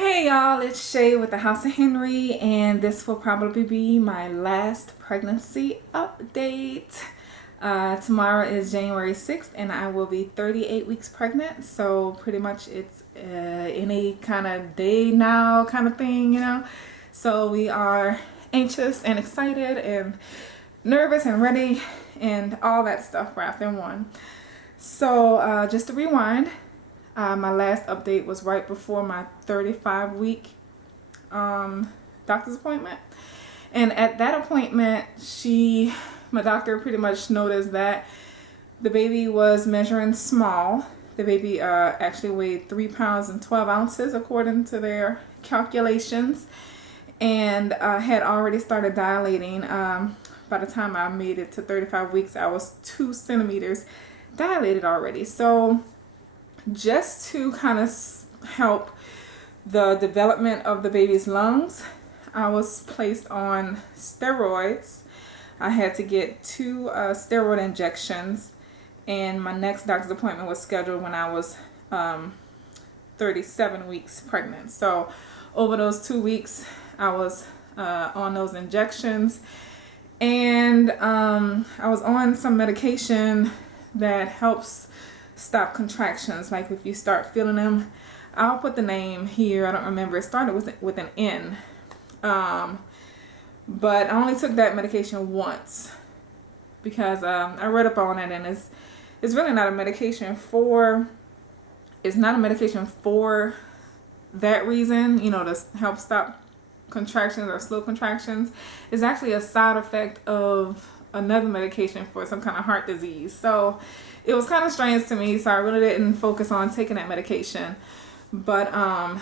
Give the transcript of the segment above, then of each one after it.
Hey y'all, it's Shay with the House of Henry, and this will probably be my last pregnancy update. Tomorrow is January 6th, and I will be 38 weeks pregnant, so pretty much it's any kind of day now kind of thing, you know. So we are anxious and excited and nervous and ready and all that stuff wrapped in one. So just to rewind, my last update was right before my 35-week doctor's appointment. And at that appointment, my doctor pretty much noticed that the baby was measuring small. The baby actually weighed 3 pounds and 12 ounces according to their calculations, and had already started dilating. By the time I made it to 35 weeks, I was 2 centimeters dilated already. So just to kind of help the development of the baby's lungs, I was placed on steroids. I had to get 2 steroid injections, and my next doctor's appointment was scheduled when I was 37 weeks pregnant. So over those 2 weeks, I was on those injections, and I was on some medication that helps stop contractions. Like if you start feeling them, I'll put the name here, I don't remember, it started with an N, but I only took that medication once because I read up on it, and it's really not a medication for that reason, you know, to help stop contractions or slow contractions. It's actually a side effect of another medication for some kind of heart disease. So it was kind of strange to me, so I really didn't focus on taking that medication. But I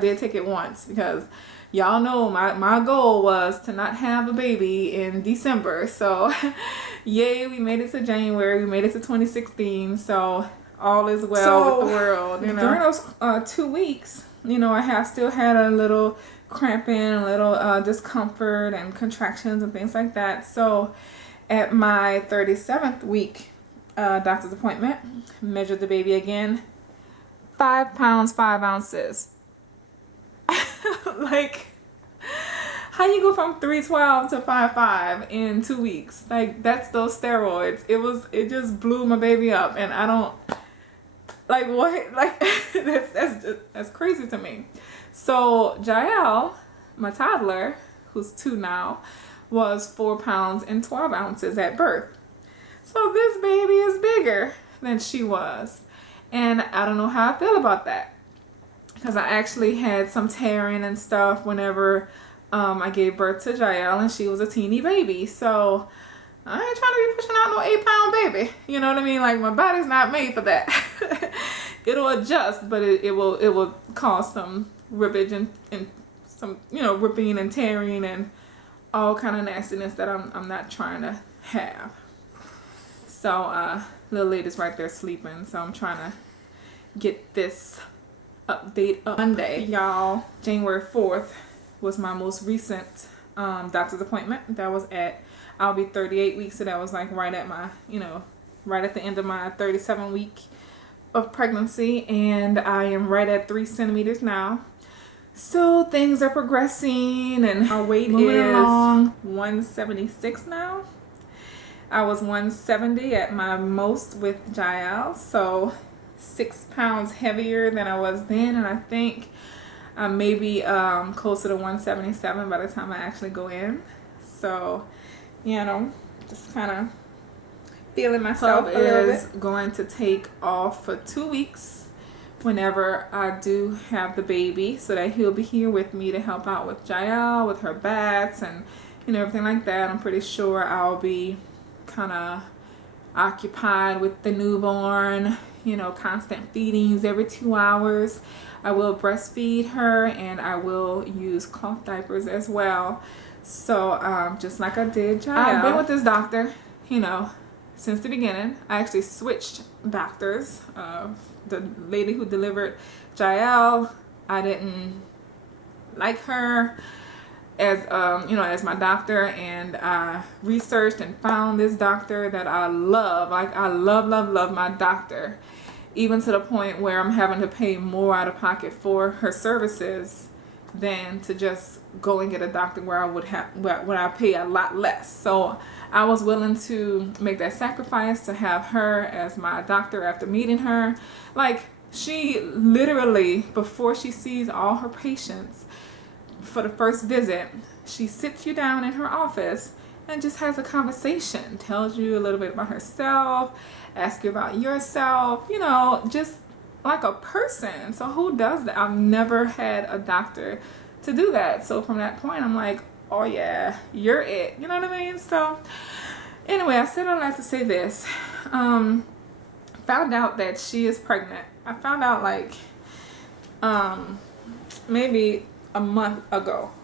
did take it once because y'all know my goal was to not have a baby in December. So yay, we made it to January, we made it to 2016, so all is well with the world, you know. During those 2 weeks, you know, I still had a little cramping, a little discomfort and contractions and things like that. So at my 37th week doctor's appointment, measured the baby again, 5 pounds 5 ounces. Like, how you go from 312 to 55 in 2 weeks? Like, that's those steroids. It just blew my baby up, and I don't like what, like that's crazy to me. So Jael, my toddler, who's 2 now, was 4 pounds and 12 ounces at birth. So this baby is bigger than she was. And I don't know how I feel about that, because I actually had some tearing and stuff whenever I gave birth to Jael, and she was a teeny baby. So I ain't trying to be pushing out no 8-pound baby. You know what I mean? Like, my body's not made for that. It'll adjust, but it will cause some rippage and some, you know, ripping and tearing and all kind of nastiness that I'm not trying to have. So little lady's right there sleeping, so I'm trying to get this update up. Monday, y'all, January 4th was my most recent doctor's appointment. That was I'll be 38 weeks, so that was like right at my, you know, right at the end of my 37 week of pregnancy, and I am right at 3 centimeters now. So things are progressing, and our weight is along 176 now. I was 170 at my most with Jael, so 6 pounds heavier than I was then, and I think I may be closer to 177 by the time I actually go in. So, you know, just kind of feeling myself a little bit. Going to take off for 2 weeks whenever I do have the baby, so that he'll be here with me to help out with Jael, with her baths and, you know, everything like that. I'm pretty sure I'll be kind of occupied with the newborn, you know, constant feedings every 2 hours. I will breastfeed her, and I will use cloth diapers as well. So just like I did Jael. I've been with this doctor, you know, since the beginning. I actually switched doctors. The lady who delivered Jael, I didn't like her as you know, as my doctor, and I researched and found this doctor that I love. Like, I love my doctor, even to the point where I'm having to pay more out of pocket for her services than to just go and get a doctor where I would have where I pay a lot less. So I was willing to make that sacrifice to have her as my doctor after meeting her. Like, she literally, before she sees all her patients for the first visit, she sits you down in her office and just has a conversation, tells you a little bit about herself, asks you about yourself, you know, just like a person. So who does that? I've never had a doctor to do that. So from that point, I'm like, oh yeah, you're it. You know what I mean? So anyway, I said all that to say this. Found out that she is pregnant. I found out like maybe a month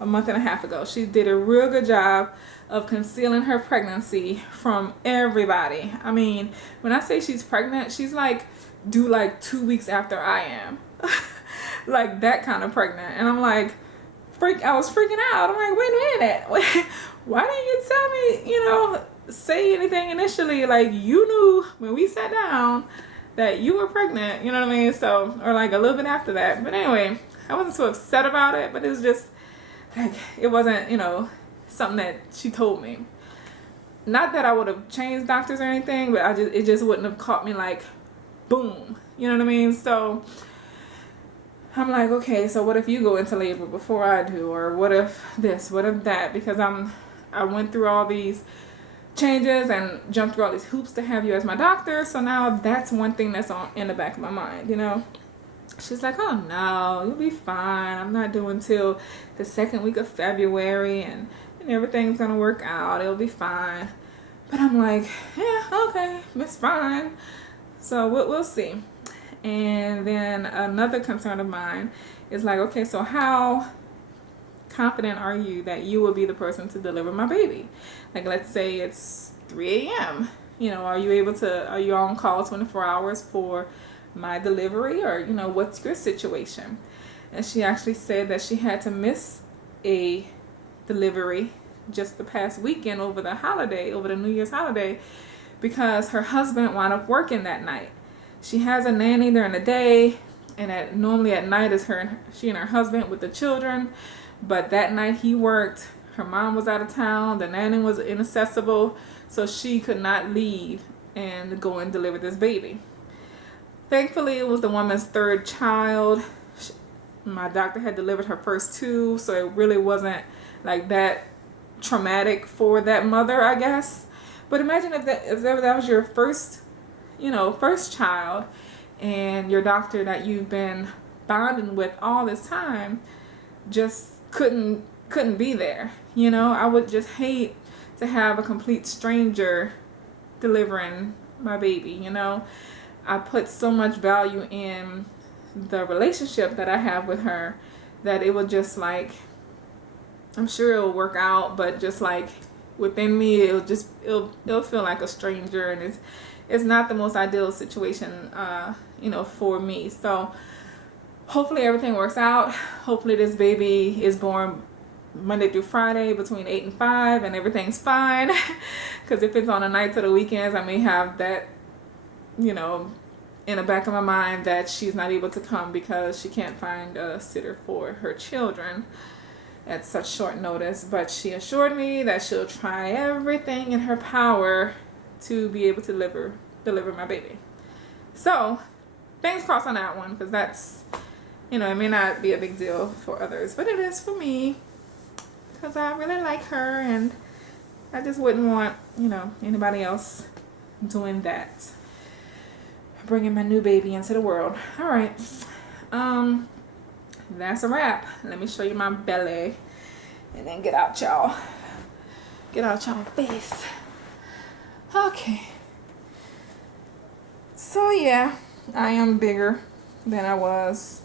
and a half ago. She did a real good job of concealing her pregnancy from everybody. I mean, when I say she's pregnant, she's like due like 2 weeks after I am. Like that kind of pregnant. And I'm like, I was freaking out. I'm like, wait a minute. Why didn't you tell me, you know, say anything initially? Like, you knew when we sat down that you were pregnant, you know what I mean? So, or like a little bit after that. But anyway, I wasn't so upset about it, but it was just like, it wasn't, you know, something that she told me. Not that I would have changed doctors or anything, but it just wouldn't have caught me like, boom, you know what I mean? So I'm like, okay, so what if you go into labor before I do? Or what if this, what if that? Because I went through all these changes and jumped through all these hoops to have you as my doctor. So now that's one thing that's in the back of my mind, you know? She's like, oh no, you'll be fine. I'm not doing till the second week of February and everything's gonna work out. It'll be fine. But I'm like, yeah, okay, it's fine. So we'll see. And then another concern of mine is like, okay, so how confident are you that you will be the person to deliver my baby? Like, let's say it's 3 a.m. You know, are you on call 24 hours for my delivery, or, you know, what's your situation? And she actually said that she had to miss a delivery just the past weekend over the New Year's holiday, because her husband wound up working that night. She has a nanny during the day, and normally at night is she and her husband with the children. But that night he worked. Her mom was out of town. The nanny was inaccessible, so she could not leave and go and deliver this baby. Thankfully, it was the woman's third child. My doctor had delivered her first 2, so it really wasn't like that traumatic for that mother, I guess. But imagine if that was your first child, and your doctor that you've been bonding with all this time just couldn't be there. You know, I would just hate to have a complete stranger delivering my baby, you know. I put so much value in the relationship that I have with her that it would just like, I'm sure it'll work out, but just like within me, it'll feel like a stranger, and it's not the most ideal situation, you know, for me. So hopefully everything works out. Hopefully this baby is born Monday through Friday between 8 and 5 and everything's fine. Because if it's on the nights or the weekends, I may have that, you know, in the back of my mind that she's not able to come because she can't find a sitter for her children at such short notice. But she assured me that she'll try everything in her power to be able to deliver my baby. So things crossed on that one, because that's, you know, it may not be a big deal for others, but it is for me, because I really like her, and I just wouldn't want, you know, anybody else doing that, bringing my new baby into the world. All right, that's a wrap. Let me show you my belly, and then get out y'all face. Okay, so yeah, I am bigger than I was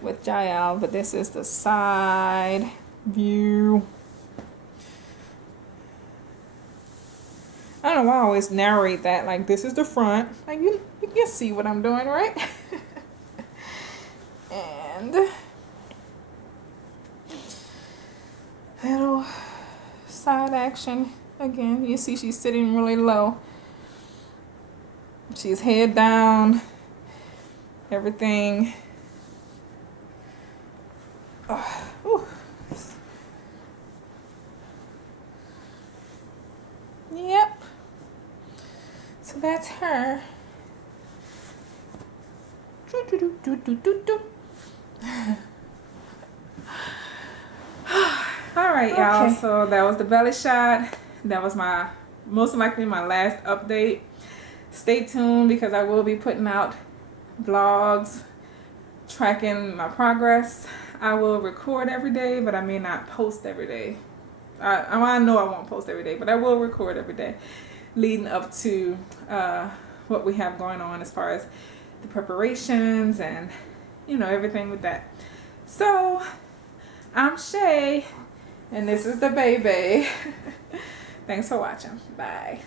with Jael, but this is the side view. I don't know why I always narrate that like this is the front. Like you can see what I'm doing, right? And little side action again. You see she's sitting really low. She's head down. everything. Oh, yep. So that's her. All right, y'all. Okay. So that was the belly shot. That was my most likely my last update. Stay tuned because I will be putting out vlogs tracking my progress. I will record every day, but I may not post every day. I know I won't post every day, but I will record every day leading up to what we have going on as far as the preparations and, you know, everything with that. So I'm Shay, and this is the baby. Thanks for watching. Bye.